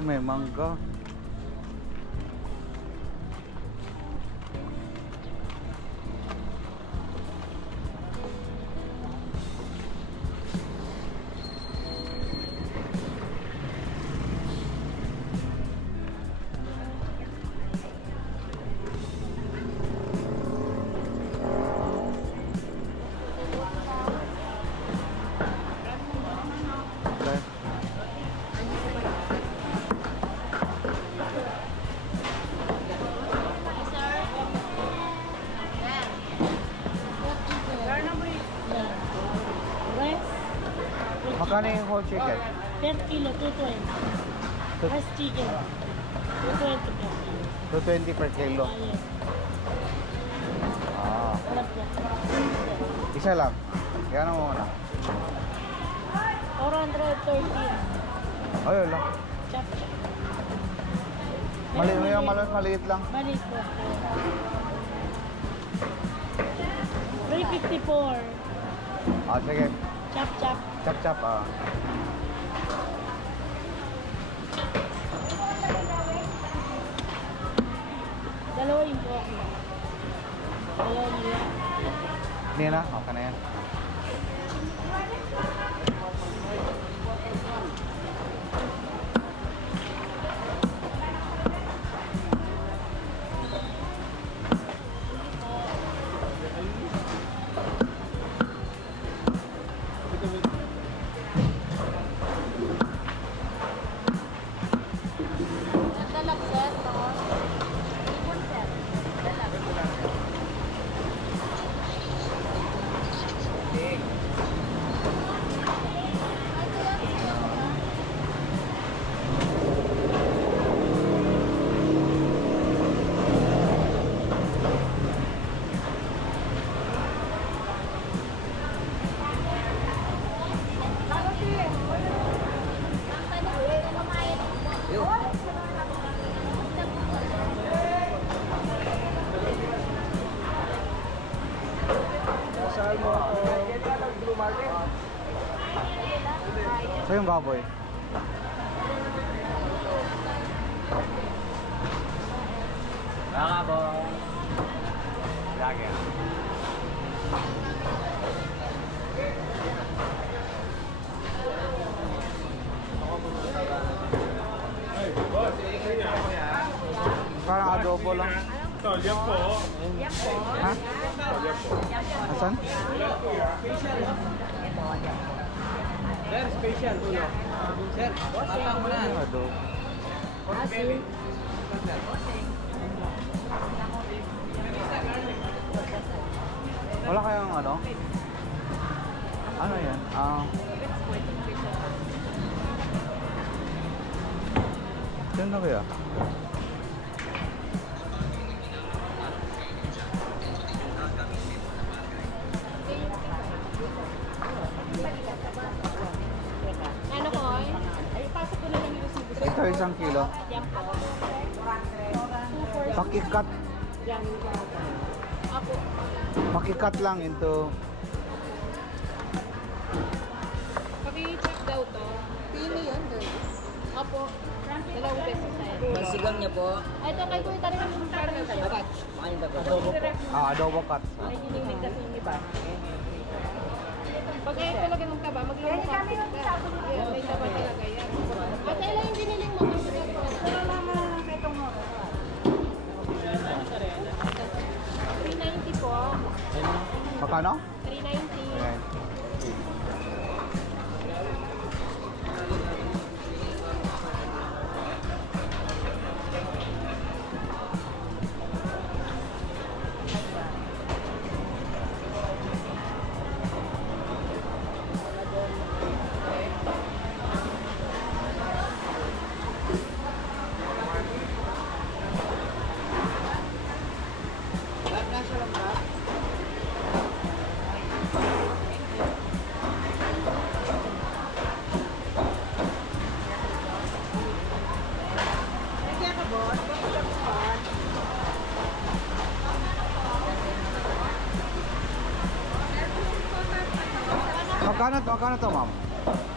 Uy, may mangga. Magkano yung whole chicken? Per kilo, 220. Breast chicken. 220 per kilo. 220 per kilo. Yes. Ah, Harap po. isa lang. Yan ang muna. 413. Ayun lang. Chop chop. Maliit mo yung maliit lang. Maliit po. 354. Ah, sige. Chop chop. Chop chop ah. Dalawin po. Dalawin nila. Hindi na, okay na yan. Dalag sir, no? Ibon sir. Dalag. Saan mo ako? So yung baboy. Baka po. Lagi. Parang adobo lang. Tolya po. Ha? Asan? Sir, special ulo. Sir, patang mo na. Adobo. Wala kayong ano? Ano yan? Saan na kaya? Ano ko? Ay, pasok ko na lang yung resibo. Ito isang kilo. Yan po. Pakikat. Yan. Apo. Pakikat lang into. Paki-check daw to. Pili yun, girl. Apo. Dalawang beses na yan. Magsigang niya po. Ay, ito kay Kuya Tarin ang parang yung sukat. Makain na po. Adobo cut. Ay, hiningnig kasi yung iba. Pag kayo talaga ng taba, maglaro ka. May taba talaga yan. At kailan yung biniling mo? Pero mama lang kayo itong 390 po. Magkano? 390. Ayan. Magkano to, ma'am?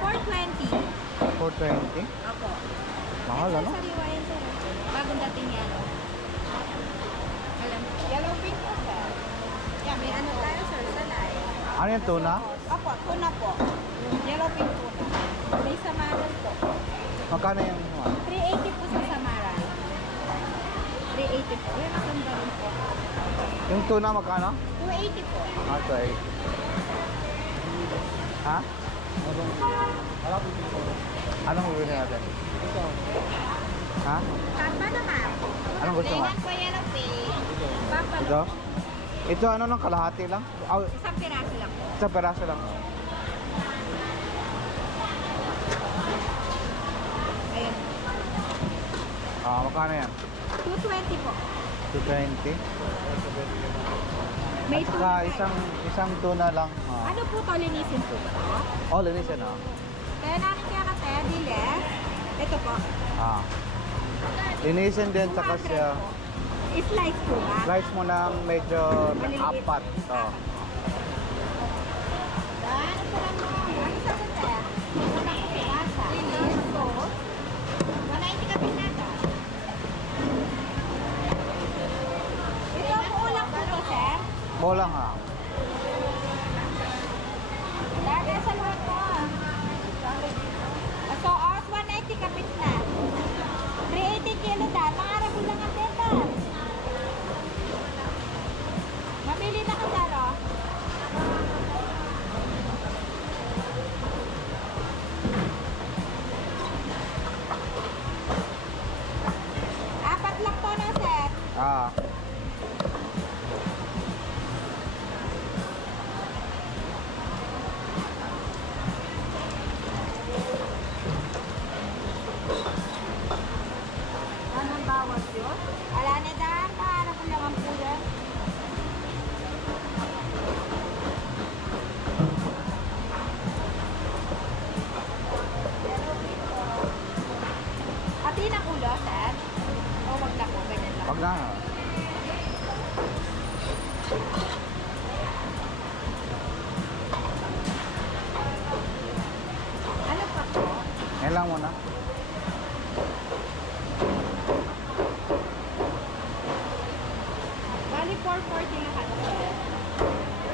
420. 420? Opo. Mahal, ano? Sariwa yan, sir. Bagong dating yan. Alam mo. Yellow pink po, sir. Yeah, may ano tayo, sir, salay. Ano yung tuna? Opo, tuna po. Yellow pink tuna. May samaran po. Magkano yung 380 po sa samaran. 380 po. Yan, maganda rin po. Yung tuna magkano? 280 po. Okay. Ha? Anong bibili natin? Ha? Tama naman. Anong gusto mo? Kailan po yellow pink. Buffalo. Ito? Ito ano lang, kalahati lang? Oh, Isang piraso lang po. isang peraso lang. Ayan. Ah, magkano yan? 220 po. 220. May At saka tuna. isang tuna lang. Ah. Ano po to, linisin po ba to? Oh, linis yan ah. Kaya namin kaya kasi, diles. Ito po. Ah. Linisin din saka 200 siya. po. Slice po ba? Slice mo ng medyo Maliliit. apat. Oh. Dan, ito lang mo. Ano sa sir? Wala ko pirasa. Linis po. 190 ka pinata. Ito ang ulang po to, sir. Bolang ha. Lagi sa luwag mo. So, os 190 kapit na. 380 kilo dan. Mangarap mo lang ang benta. Mamili na ka, Daro. Apat lang po na, sir. Ah. Anong bawat yun? Ala na dan. Mangarap mo lang ang puya. Atin ang ulo, sir? O wag na po, ganyan lang. Wag na. Ano pa po? Yan lang muna. Bali 440 na kada, sir.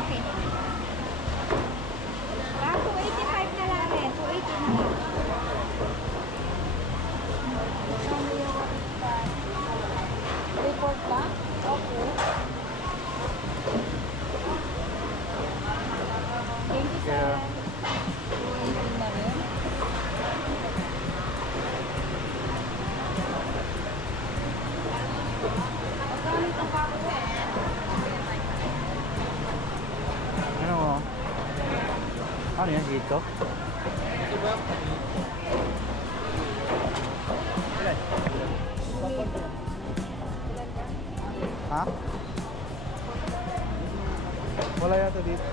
Okay. 285 na lang rin. 280 na lang. Report ba? Okay. Thank you, sir. Yeah. 280 na rin. Magkano itong bago, sir? Ano mo? Ano yan? Dito? Ha? Wala yata dito.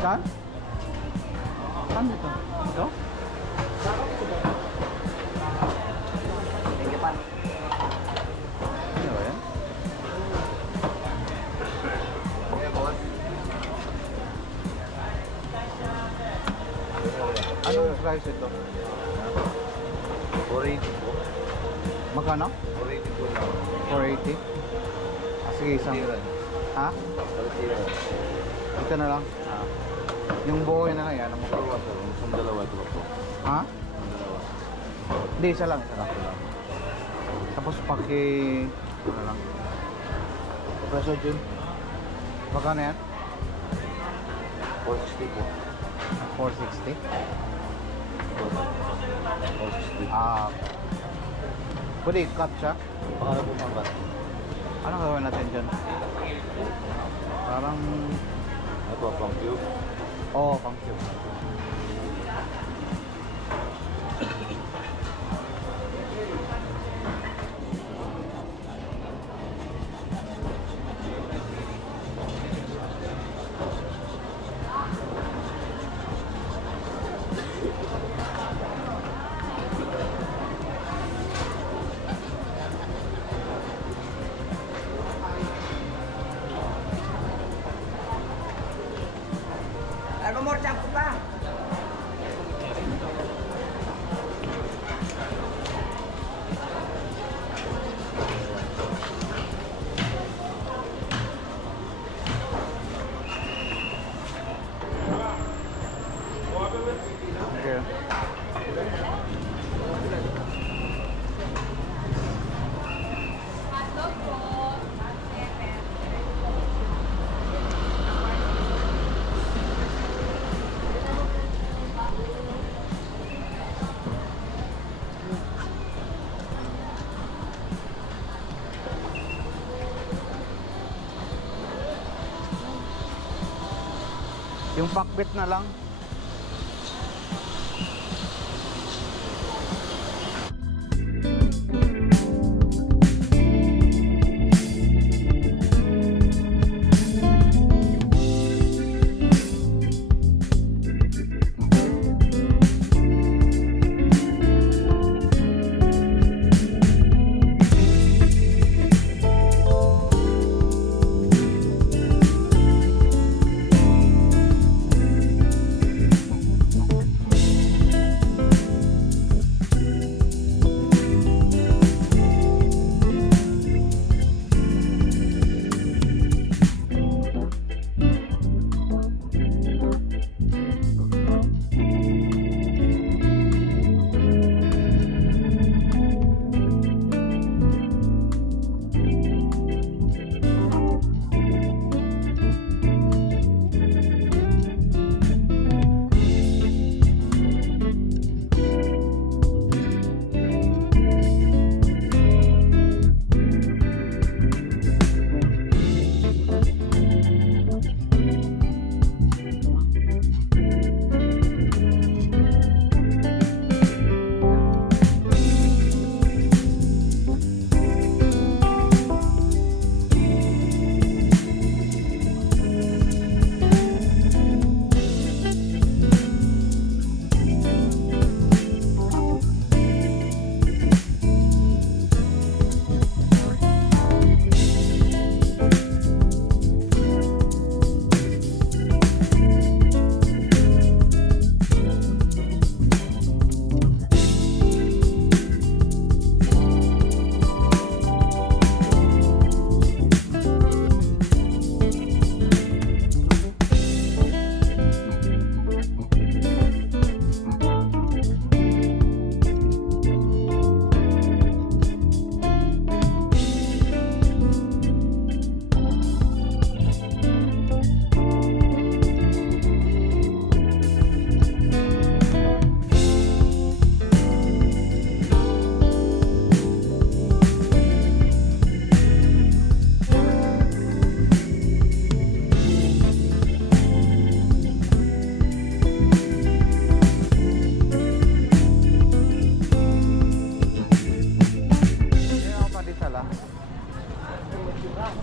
Saan? Saan dito? Ito? Thank you, pan. Ano ba yan? Okay, boss. Anong price ito? 480 po. Magkano? 480 po lang. 480. Ah, sige, isang. Tira. Ha? Tira. Ito na lang. Yung buhay na lang yan. Ano mo? Dalawa sir. Isang dalawa ito po. Ha? Isang dalawa. Hindi, isa lang. Isa lang. Tapos paki... Ano lang. Peso Jun. Magkano yan? 460 po. 460. 460. Ah. Pwede cut siya. Pakala po mga bat. Anong gawin natin dyan? Parang... Ito, pang cube. Oo, pang cube. Ano mo, champ pa? Okay. Yung pakbit na lang.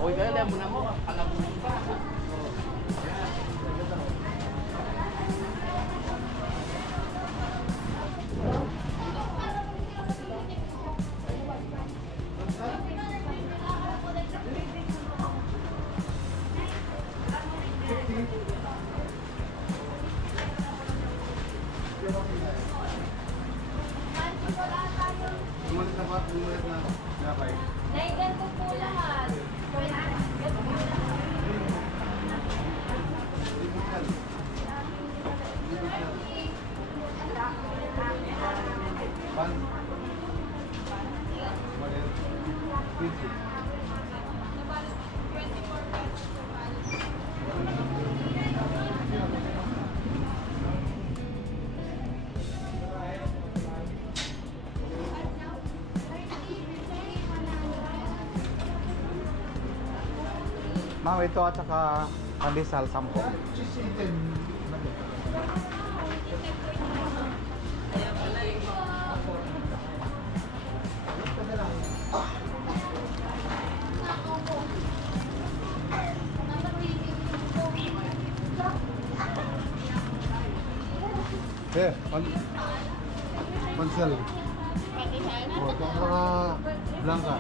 Uy, kaya lang mo na mo. Alam mo pa. Umulit na ba? Umulit na. Ma'am, ito at saka pandesal, 10. Eh, pansel. Patisal. Oh, ito ang mga langka.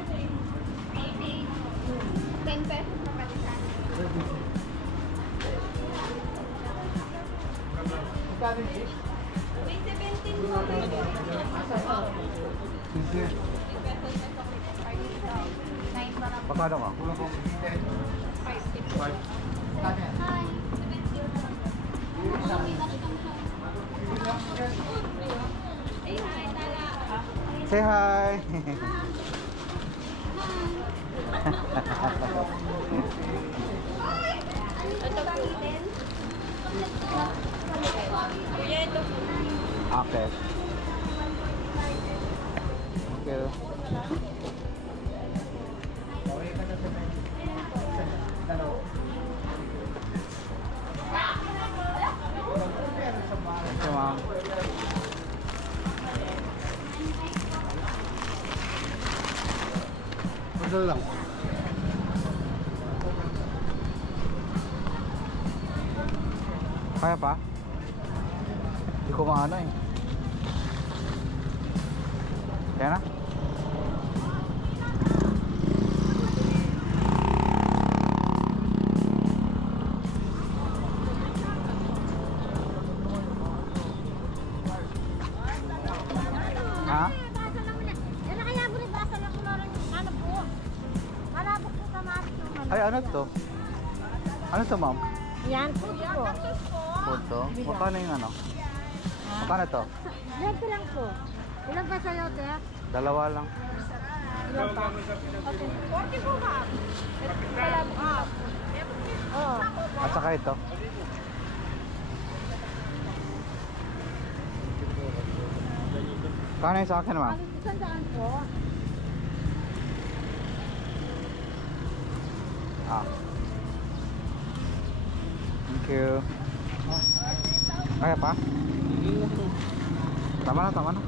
10 pesos na patisal. May 17 po. Sisi. 9 para Pakano ka? 5. Say hi! Ito pakitin. Kuya, ito po. Okay. Okay. Thank you, ma'am. Pansel lang. Kaya pa? Hindi ko maano eh. Kaya na? Ha? Yan na kaya mo rin basa lang kung ano po. Malabok po kamatis yung ano. Ay, ano to? Ano to, ma'am? Yan po po. Puto? Magkano yung ano? Magkano to? Yan lang po. Ilan ba sa'yo, te? Dalawa lang. Ilan pa? 40 po ka. Palabok. Oo. At saka ito. Kano yung sa akin, ma'am? Isang daan po. Ah. Thank you. Kaya pa? Tama na, tama na.